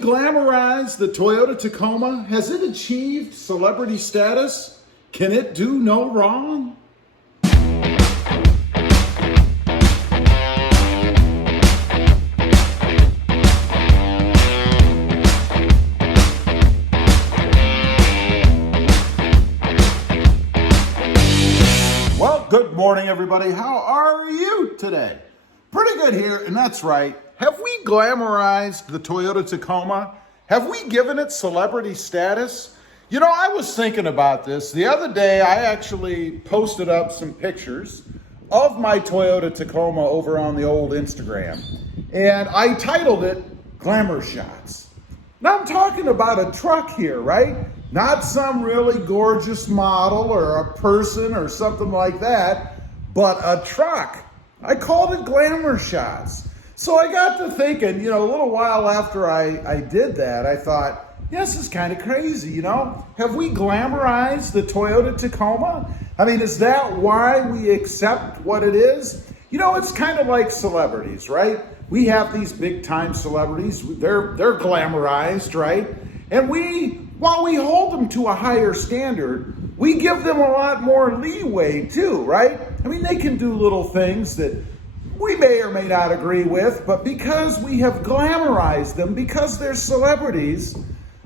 glamorized the Toyota Tacoma? Has it achieved celebrity status? Can it do no wrong? Well, good morning, everybody. How are you today? Pretty good here, and that's right. Have we glamorized the Toyota Tacoma? Have we given it celebrity status? You know, I was thinking about this. The other day, I actually posted up some pictures of my Toyota Tacoma over on the old Instagram, and I titled it Glamour Shots. Now, I'm talking about a truck here, right? Not some really gorgeous model or a person or something like that, but a truck. I called it Glamour Shots. So I got to thinking, a little while after I did that, I thought, this is kind of crazy, Have we glamorized the Toyota Tacoma? I mean, is that why we accept what it is? It's kind of like celebrities, right? We have these big time celebrities. They're glamorized, right? And while we hold them to a higher standard, we give them a lot more leeway too, right? I mean, they can do little things that we may or may not agree with, but because we have glamorized them, because they're celebrities,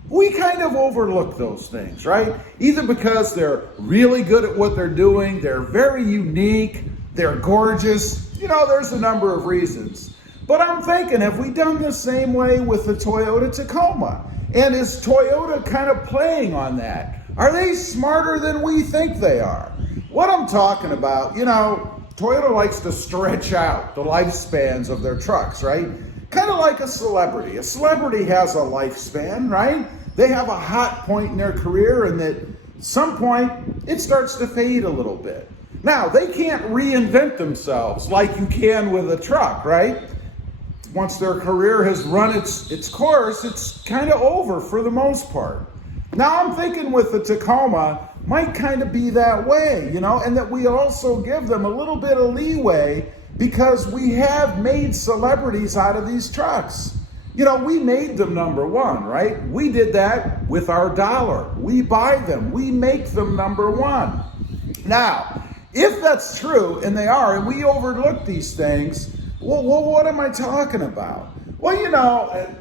we kind of overlook those things, right? Either because they're really good at what they're doing, they're very unique, they're gorgeous, there's a number of reasons. But I'm thinking, have we done the same way with the Toyota Tacoma? And is Toyota kind of playing on that? Are they smarter than we think they are? What I'm talking about, Toyota likes to stretch out the lifespans of their trucks, right? Kind of like a celebrity. A celebrity has a lifespan, right? They have a hot point in their career, and at some point, it starts to fade a little bit. Now, they can't reinvent themselves like you can with a truck, right? Once their career has run its course, it's kind of over for the most part. Now I'm thinking with the Tacoma, might kind of be that way, and that we also give them a little bit of leeway because we have made celebrities out of these trucks. We made them number one, right? We did that with our dollar. We buy them. We make them number one. Now, if that's true, and they are, and we overlook these things, well, what am I talking about? Well,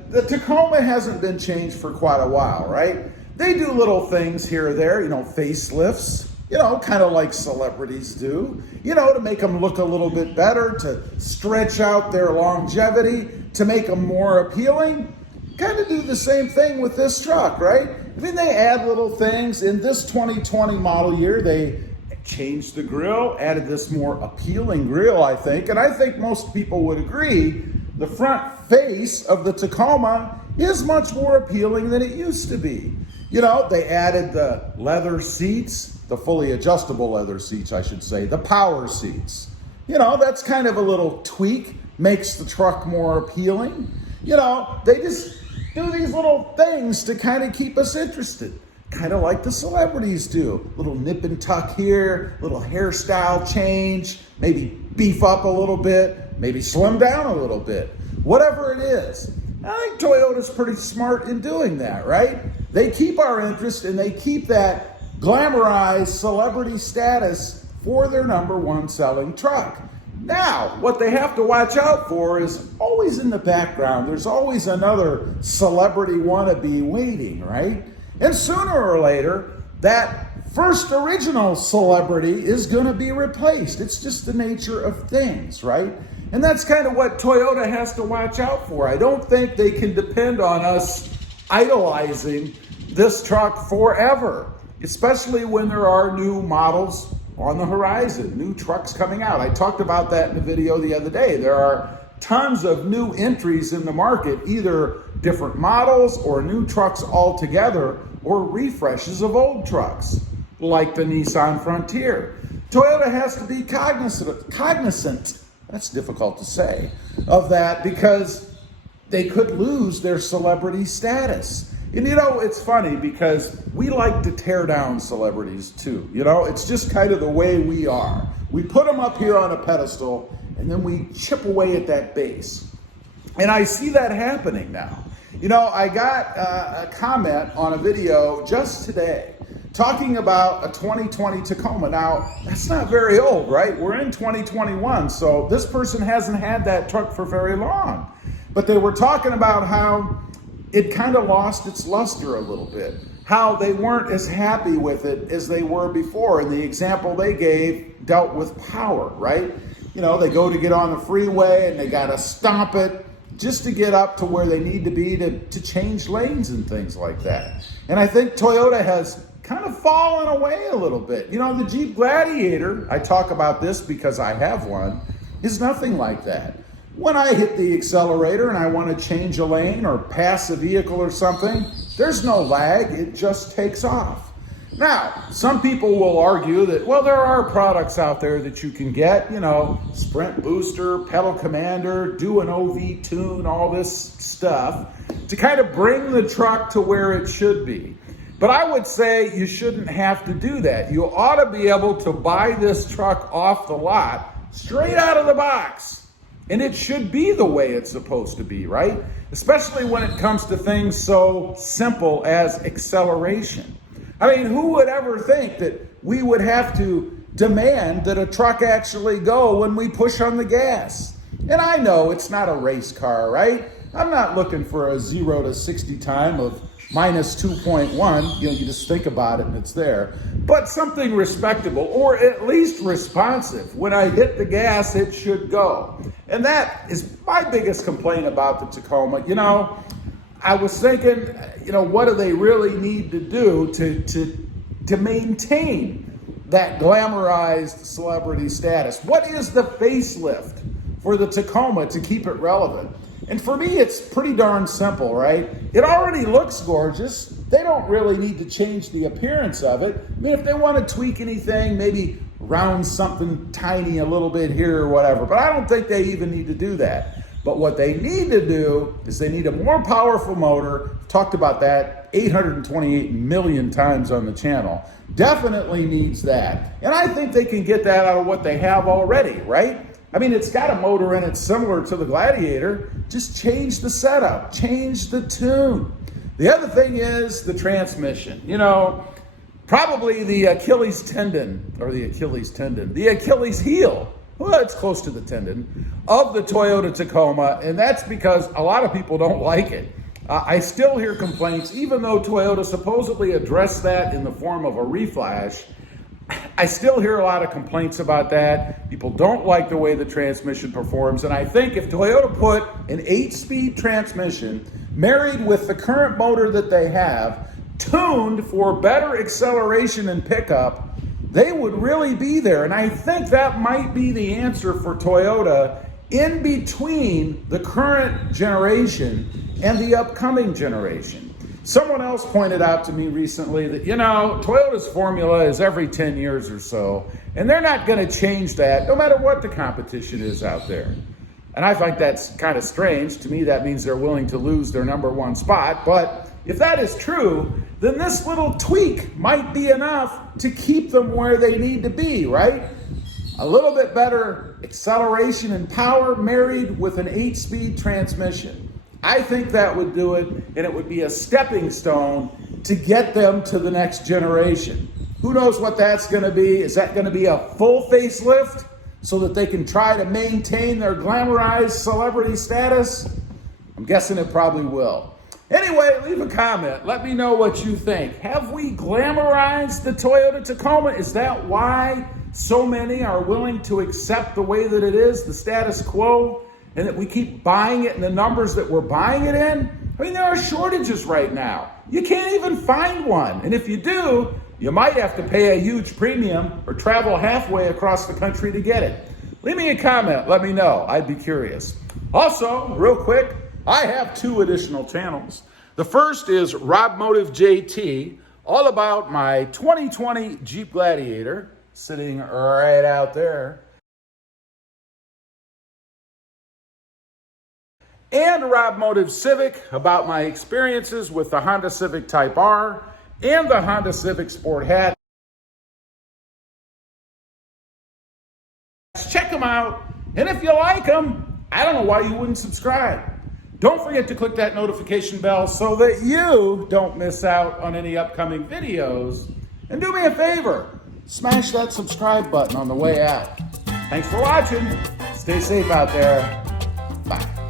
the Tacoma hasn't been changed for quite a while, right? They do little things here or there, facelifts, kind of like celebrities do, to make them look a little bit better, to stretch out their longevity, to make them more appealing. Kind of do the same thing with this truck, right? I mean, they add little things. In this 2020 model year, they changed the grille, added this more appealing grille, I think. And I think most people would agree the front face of the Tacoma is much more appealing than it used to be. They added the leather seats, the fully adjustable leather seats, I should say, the power seats. That's kind of a little tweak, makes the truck more appealing. They just do these little things to kind of keep us interested. Kind of like the celebrities do. Little nip and tuck here, little hairstyle change, maybe beef up a little bit, maybe slim down a little bit. Whatever it is. I think Toyota's pretty smart in doing that, right? They keep our interest and they keep that glamorized celebrity status for their number one selling truck. Now, what they have to watch out for is always in the background, there's always another celebrity wannabe waiting, right? And sooner or later, that first original celebrity is going to be replaced. It's just the nature of things, right? And that's kind of what Toyota has to watch out for. I don't think they can depend on us idolizing this truck forever, especially when there are new models on the horizon, new trucks coming out. I talked about that in the video the other day. There are tons of new entries in the market, either different models or new trucks altogether, or refreshes of old trucks, like the Nissan Frontier. Toyota has to be cognizant, that's difficult to say, of that because they could lose their celebrity status. And it's funny because we like to tear down celebrities too. It's just kind of the way we are. We put them up here on a pedestal and then we chip away at that base. And I see that happening now. You know, I got a comment on a video just today talking about a 2020 Tacoma. Now, that's not very old, right? We're in 2021, so this person hasn't had that truck for very long. But they were talking about how it kind of lost its luster a little bit, how they weren't as happy with it as they were before. And the example they gave dealt with power, right? You know, they go to get on the freeway and they got to stomp it just to get up to where they need to be to change lanes and things like that. And I think Toyota has kind of fallen away a little bit. You know, the Jeep Gladiator, I talk about this because I have one, is nothing like that. When I hit the accelerator and I want to change a lane or pass a vehicle or something, there's no lag, it just takes off. Now, some people will argue that, well, there are products out there that you can get, you know, Sprint Booster, Pedal Commander, do an OV tune, all this stuff, to kind of bring the truck to where it should be. But I would say you shouldn't have to do that. You ought to be able to buy this truck off the lot, straight out of the box. And it should be the way it's supposed to be, right? Especially when it comes to things so simple as acceleration. I mean, who would ever think that we would have to demand that a truck actually go when we push on the gas? And I know it's not a race car, right? I'm not looking for a 0 to 60 time of minus 2.1. You know, you just think about it and it's there. But something respectable, or at least responsive. When I hit the gas, it should go. And that is my biggest complaint about the Tacoma. You know, I was thinking, you know, what do they really need to do to maintain that glamorized celebrity status? What is the facelift for the Tacoma to keep it relevant? And for me, it's pretty darn simple, right? It already looks gorgeous. They don't really need to change the appearance of it. I mean, if they want to tweak anything, maybe round something tiny a little bit here or whatever, but I don't think they even need to do that. But what they need to do is they need a more powerful motor. Talked about that 828 million times on the channel. Definitely needs that. And I think they can get that out of what they have already, right? I mean, it's got a motor in it similar to the Gladiator. Just change the setup, change the tune. The other thing is the transmission. You know, probably the Achilles tendon, the Achilles heel. Well, it's close to the tendon of the Toyota Tacoma, and that's because a lot of people don't like it. I still hear complaints, even though Toyota supposedly addressed that in the form of a reflash. I still hear a lot of complaints about that. People don't like the way the transmission performs, and I think if Toyota put an 8-speed transmission married with the current motor that they have, tuned for better acceleration and pickup, they would really be there. And I think that might be the answer for Toyota in between the current generation and the upcoming generation. Someone else pointed out to me recently that, you know, Toyota's formula is every 10 years or so, and they're not going to change that no matter what the competition is out there. And I think that's kind of strange. To me, that means they're willing to lose their number one spot. But if that is true, then this little tweak might be enough to keep them where they need to be, right? A little bit better acceleration and power married with an 8-speed transmission. I think that would do it, and it would be a stepping stone to get them to the next generation. Who knows what that's going to be? Is that going to be a full facelift so that they can try to maintain their glamorized celebrity status? I'm guessing it probably will. Anyway, leave a comment. Let me know what you think. Have we glamorized the Toyota Tacoma? Is that why so many are willing to accept the way that it is, the status quo, and that we keep buying it in the numbers that we're buying it in? I mean, there are shortages right now. You can't even find one. And if you do, you might have to pay a huge premium or travel halfway across the country to get it. Leave me a comment. Let me know. I'd be curious. Also, real quick, I have 2 additional channels. The first is RobMotive JT, all about my 2020 Jeep Gladiator, sitting right out there. And RobMotive Civic, about my experiences with the Honda Civic Type R and the Honda Civic Sport Hatch. Check them out, and if you like them, I don't know why you wouldn't subscribe. Don't forget to click that notification bell so that you don't miss out on any upcoming videos. And do me a favor, smash that subscribe button on the way out. Thanks for watching. Stay safe out there. Bye.